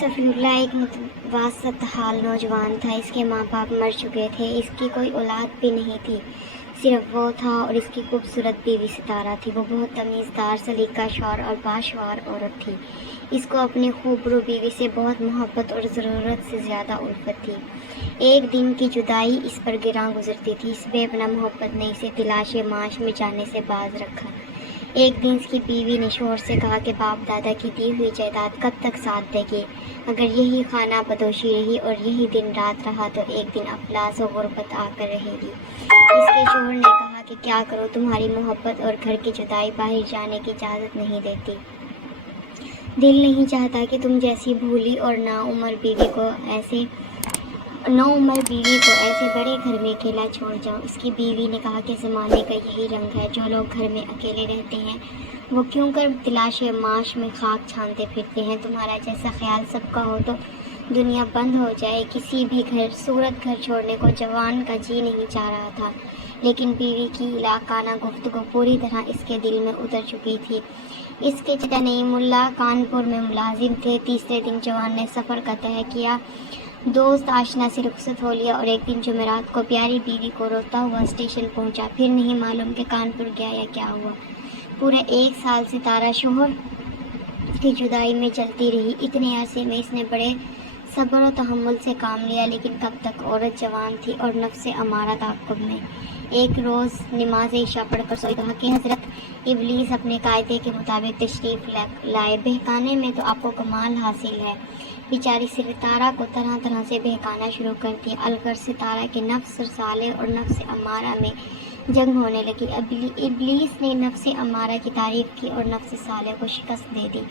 صفی اللہ ایک متوسط حال نوجوان تھا۔ اس کے ماں باپ مر چکے تھے، اس کی کوئی اولاد بھی نہیں تھی، صرف وہ تھا اور اس کی خوبصورت بیوی ستارہ تھی۔ وہ بہت تمیزدار، سلیقہ شور اور باشعور عورت تھی۔ اس کو اپنی خوبرو بیوی سے بہت محبت اور ضرورت سے زیادہ الفت تھی۔ ایک دن کی جدائی اس پر گراں گزرتی تھی۔ اس بے پناہ محبت نے اسے تلاش معاش میں جانے سے باز رکھا۔ ایک دن اس کی بیوی نے شوہر سے کہا کہ باپ دادا کی دی ہوئی جائیداد کب تک ساتھ دے گی؟ اگر یہی خانہ بدوشی رہی اور یہی دن رات رہا تو ایک دن افلاس و غربت آ کر رہے گی۔ اس کے شوہر نے کہا کہ کیا کرو، تمہاری محبت اور گھر کی جدائی باہر جانے کی اجازت نہیں دیتی۔ دل نہیں چاہتا کہ تم جیسی بھولی اور نوعمر بیوی کو ایسے بڑے گھر میں اکیلا چھوڑ جاؤ۔ اس کی بیوی نے کہا کہ زمانے کا یہی رنگ ہے، جو لوگ گھر میں اکیلے رہتے ہیں وہ کیوں کر تلاش معاش میں خاک چھانتے پھرتے ہیں؟ تمہارا جیسا خیال سب کا ہو تو دنیا بند ہو جائے۔ کسی بھی صورت گھر چھوڑنے کو جوان کا جی نہیں چاہ رہا تھا، لیکن بیوی کی لاکانہ گفتگو پوری طرح اس کے دل میں اتر چکی تھی۔ اس کے چچا نعیم اللہ کانپور میں ملازم تھے۔ تیسرے دن جوان نے سفر کا طے کیا، دوست آشنا سے رخصت ہو لیا اور ایک دن جمعرات کو پیاری بیوی کو روتا ہوا اسٹیشن پہنچا۔ پھر نہیں معلوم کہ کانپور گیا یا کیا ہوا۔ پورے 1 سال ستارہ شوہر کی جدائی میں چلتی رہی۔ اتنے عرصے میں اس نے بڑے صبر و تحمل سے کام لیا، لیکن کب تک؟ عورت جوان تھی اور نفس امارہ تعاقب میں۔ ایک روز نماز عشاء پڑھ کر سوئی، کہا کہ حضرت ابلیس اپنے قاعدے کے مطابق تشریف لائے، بہکانے میں تو آپ کو کمال حاصل ہے۔ بیچاری ستارہ کو طرح طرح سے بہکانا شروع کر دیا۔ الغرض ستارہ کے نفس صالح اور نفس امارہ میں جنگ ہونے لگی۔ ابلیس نے نفس امارہ کی تعریف کی اور نفس صالح کو شکست دے دی۔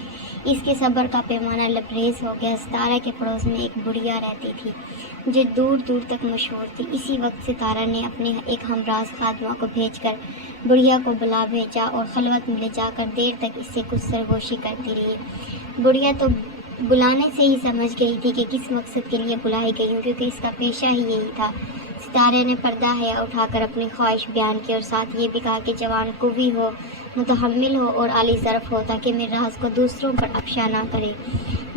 اس کے صبر کا پیمانہ لبریز ہو گیا۔ ستارہ کے پڑوس میں ایک بڑھیا رہتی تھی جو دور دور تک مشہور تھی۔ اسی وقت ستارہ نے اپنے ایک ہمراز خادمہ کو بھیج کر بڑھیا کو بلا بھیجا اور خلوت میں لے جا کر دیر تک اس سے کچھ سرگوشی کرتی رہی۔ بڑھیا تو بلانے سے ہی سمجھ گئی تھی کہ کس مقصد کے لیے بلائی گئی ہوں، کیونکہ اس کا پیشہ ہی یہی تھا۔ ستارے نے پردہ حیا اٹھا کر اپنی خواہش بیان کی اور ساتھ یہ بھی کہا کہ جوان قوی ہو، متحمل ہو اور عالی ظرف ہو تاکہ میرے راز کو دوسروں پر افشا نہ کرے۔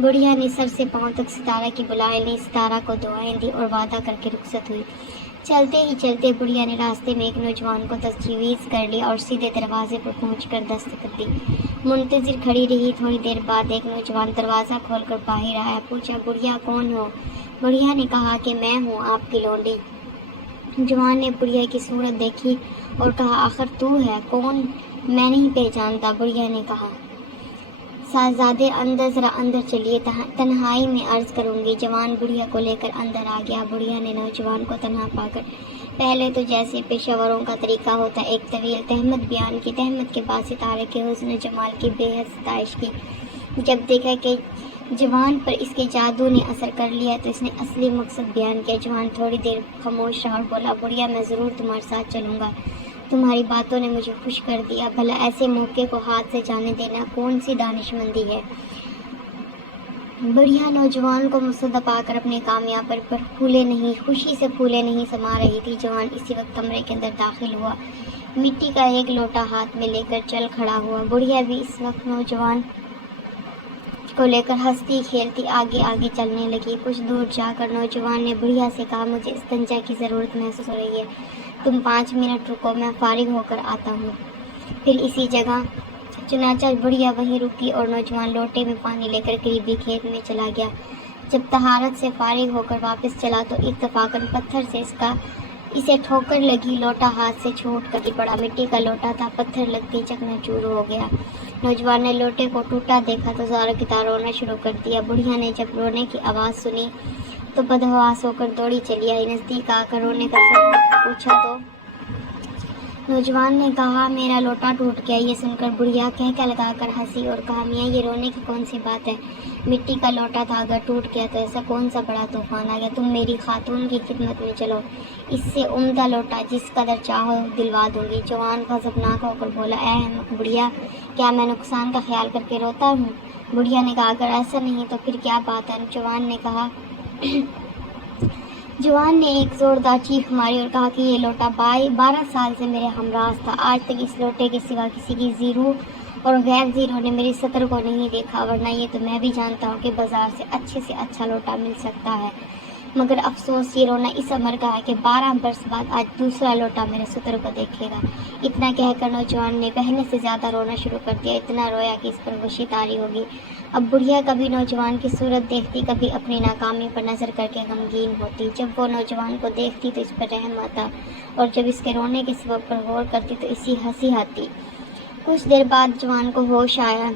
بڑھیا نے سر سے پاؤں تک ستارہ کی بلائیں لی، ستارہ کو دعائیں دی اور وعدہ کر کے رخصت ہوئی۔ چلتے ہی چلتے بڑھیا نے راستے میں ایک نوجوان کو تجویز کر لیا اور سیدھے دروازے پر پہنچ کر دستک دی۔ منتظر کھڑی رہی۔ تھوڑی دیر بعد ایک نوجوان دروازہ کھول کر باہر آیا۔ پوچھا، بڑھیا کون ہو؟ بڑھیا نے کہا کہ میں ہوں آپ کی لونڈی۔ جوان نے بڑھیا کی صورت دیکھی اور کہا، آخر تو ہے کون؟ میں نہیں پہچانتا۔ بڑھیا نے کہا، صاحبزادے ذرا اندر چلیے، تنہائی میں عرض کروں گی۔ جوان بڑھیا کو لے کر اندر آ گیا۔ بڑھیا نے نوجوان کو تنہا پا کر پہلے تو جیسے پیشہ وروں کا طریقہ ہوتا ایک طویل تہمت بیان کی۔ تہمت کے بعد ستارے کے حسن و جمال کی بے حد ستائش کی۔ جب دیکھا کہ جوان پر اس کے جادو نے اثر کر لیا تو اس نے اصلی مقصد بیان کیا۔ جوان تھوڑی دیر خاموش رہا اور بولا، بڑھیا میں ضرور تمہارے ساتھ چلوں گا، تمہاری باتوں نے مجھے خوش کر دیا۔ بھلا ایسے موقع کو ہاتھ سے جانے دینا کون سی دانش مندی ہے؟ بڑھیا نوجوان کو مسدہ پا کر اپنے کامیابی پر خوشی سے پھولے نہیں سما رہی تھی۔ جوان اسی وقت کمرے کے اندر داخل ہوا، مٹی کا ایک لوٹا ہاتھ میں لے کر چل کھڑا ہوا۔ بڑھیا بھی اس وقت نوجوان کو لے کر ہنستی کھیلتی آگے آگے چلنے لگی۔ کچھ دور جا کر نوجوان نے بڑھیا سے کہا، مجھے استنجا کی ضرورت محسوس ہو رہی ہے، تم 5 منٹ رکو، میں فارغ ہو کر آتا ہوں۔ پھر اسی جگہ چنانچہ بڑھیا وہیں رکی اور نوجوان لوٹے میں پانی لے کر قریبی کھیت میں چلا گیا۔ جب طہارت سے فارغ ہو کر واپس چلا تو اتفاقاً پتھر سے اسے ٹھوکر لگی، لوٹا ہاتھ سے چھوٹ کر گر پڑا۔ مٹی کا لوٹا تھا، پتھر لگتے چکنا چور ہو گیا۔ نوجوان نے لوٹے کو ٹوٹا دیکھا تو زاروں کی طرح رونا شروع کر دیا۔ بڑھیا نے جب رونے کی آواز سنی تو بدحواس ہو کر دوڑی چلی آئی۔ نزدیک آ کر رونے کا سبب پوچھا تو نوجوان نے کہا، میرا لوٹا ٹوٹ گیا۔ یہ سن کر بڑھیا کہکہ لگا کر ہنسی اور کہا، میاں یہ رونے کی کون سی بات ہے؟ مٹی کا لوٹا تھا، اگر ٹوٹ گیا تو ایسا کون سا بڑا طوفان آ گیا؟ تم میری خاتون کی خدمت میں چلو، اس سے عمدہ لوٹا جس قدر چاہو دلوا دوں گی۔ جوان غضبناک ہو کر بولا، اے احمق بڑھیا، کیا میں نقصان کا خیال کر کے روتا ہوں؟ بڑھیا نے کہا، اگر ایسا نہیں تو پھر کیا بات ہے؟ جوان نے ایک زوردار چیخ ماری اور کہا کہ یہ لوٹا 12 سال سے میرے ہمراہ تھا، آج تک اس لوٹے کے سوا کسی کی زی روح اور غیر زیروں نے میری سطر کو نہیں دیکھا، ورنہ یہ تو میں بھی جانتا ہوں کہ بازار سے اچھا لوٹا مل سکتا ہے، مگر افسوس یہ رونا اس عمر کا ہے کہ 12 برس بعد آج دوسرا لوٹا میرے سطر کو دیکھے گا۔ اتنا کہہ کر نوجوان نے بہنے سے زیادہ رونا شروع کر دیا، اتنا رویا کہ اس پر غشی طاری ہوگی۔ اب بڑھیا کبھی نوجوان کی صورت دیکھتی، کبھی اپنی ناکامی پر نظر کر کے غمگین ہوتی۔ جب وہ نوجوان کو دیکھتی تو اس پر رحم آتا، اور جب اس کے رونے کے سبب پر غور کرتی تو اسی ہنسی آتی۔ کچھ دیر بعد جوان کو ہوش آیا،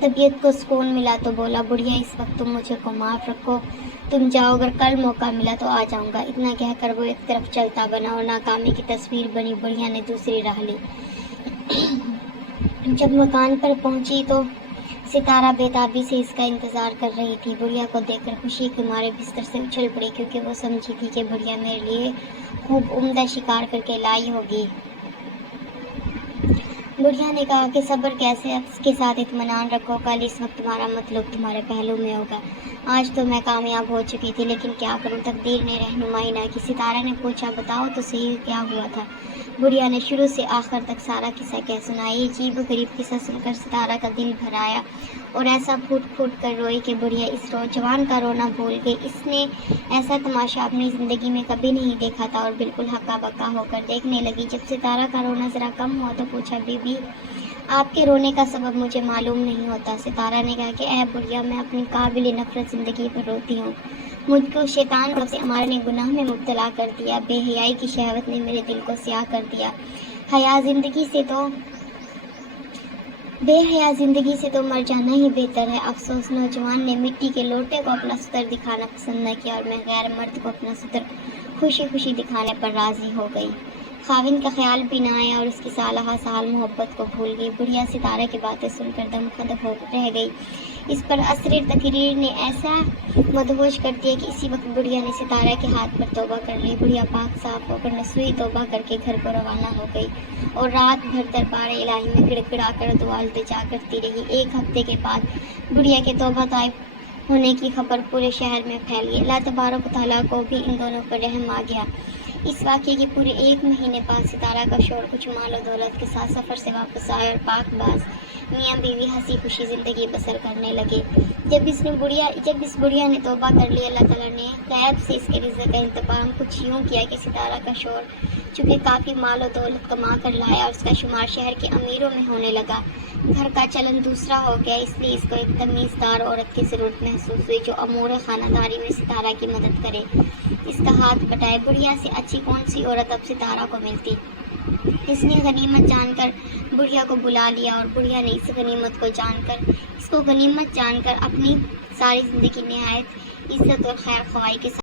طبیعت کو سکون ملا تو بولا، بڑھیا اس وقت تم مجھے کو معاف رکھو، تم جاؤ، اگر کل موقع ملا تو آ جاؤں گا۔ اتنا کہہ کر وہ ایک طرف چلتا بنا اور ناکامی کی تصویر بنی بڑھیا نے دوسری راہ لی۔ جب مکان پر پہنچی تو ستارہ بےتابی سے اس کا انتظار کر رہی تھی۔ بڑھیا کو دیکھ کر خوشی کے مارے بستر سے اچھل پڑی، کیونکہ وہ سمجھی تھی کہ بڑھیا میرے لیے خوب عمدہ شکار کر کے لائی ہوگی۔ بڑھیا نے کہا کہ صبر کیسے، اس کے ساتھ اطمینان رکھو، کل اس وقت تمہارا مطلب تمہارے پہلو میں ہوگا۔ آج تو میں کامیاب ہو چکی تھی، لیکن کیا کروں، تقدیر نے رہنمائی نہ کی۔ ستارہ نے پوچھا، بتاؤ تو صحیح کیا ہوا تھا؟ بڑھیا نے شروع سے آخر تک سارا قصہ کہہ سنایا۔ عجیب و غریب قصہ سن کر ستارہ کا دل بھر آیا اور ایسا پھوٹ پھوٹ کر روئی کہ بڑھیا اس جوان کا رونا بھول گئی۔ اس نے ایسا تماشا اپنی زندگی میں کبھی نہیں دیکھا تھا اور بالکل ہکا بکا ہو کر دیکھنے لگی۔ جب ستارہ کا رونا ذرا کم ہوا تو پوچھا، بی بی آپ کے رونے کا سبب مجھے معلوم نہیں ہوتا؟ ستارہ نے کہا کہ اے بڑھیا، میں اپنی قابل نفرت زندگی پر روتی ہوں۔ مجھ کو شیطان رب سے ہمارے نے گناہ میں مبتلا کر دیا، بے حیائی کی شہوت نے میرے دل کو سیاہ کر دیا۔ بے حیا زندگی سے تو مر جانا ہی بہتر ہے۔ افسوس نوجوان نے مٹی کے لوٹے کو اپنا ستر دکھانا پسند نہ کیا، اور میں غیر مرد کو اپنا ستر خوشی خوشی دکھانے پر راضی ہو گئی۔ خاوند کا خیال بھی نہ آیا اور اس کی سالہ سال محبت کو بھول گئی۔ بڑھیا ستارہ کی باتیں سن کر دم خود ہو رہ گئی۔ اس پر اثر تقریر نے ایسا مدہوش کر دیا کہ اسی وقت بڑھیا نے ستارہ کے ہاتھ پر توبہ کر لی۔ بڑھیا پاک صاف ہو کر نسوئی توبہ کر کے گھر کو روانہ ہو گئی اور رات بھر دربار الہی میں گڑ گڑا کر دعا التجا کرتی رہی۔ ایک ہفتے کے بعد بڑھیا کے توبہ طائب ہونے کی خبر پورے شہر میں پھیل گئی۔ اللہ تبارک و تعالیٰ کو بھی ان دونوں پر رحم آ گیا۔ اس واقعے کے پورے 1 مہینے بعد ستارہ کا شوہر کچھ مال و دولت کے ساتھ سفر سے واپس آئے اور پاک باز میاں بیوی ہنسی خوشی زندگی بسر کرنے لگے۔ جب اس بڑھیا نے توبہ کر لی، اللہ تعالیٰ نے غیب سے اس کے رزق کا انتظام کچھ یوں کیا کہ ستارہ کا شوہر چونکہ کافی مال و دولت کما کر لایا اور اس کا شمار شہر کے امیروں میں ہونے لگا، گھر کا چلن دوسرا ہو گیا، اس لیے اس کو ایک تمیزدار عورت کی ضرورت محسوس ہوئی جو امور خانہ داری میں ستارہ کی مدد کرے، اس کا ہاتھ بٹائے۔ بڑھیا سے اچھی کون سی عورت اب ستارہ کو ملتی؟ اس نے غنیمت جان کر بڑھیا کو بلا لیا اور بڑھیا نے اس کو غنیمت جان کر اپنی ساری زندگی نہایت عزت اور خیر خواہی کے ساتھ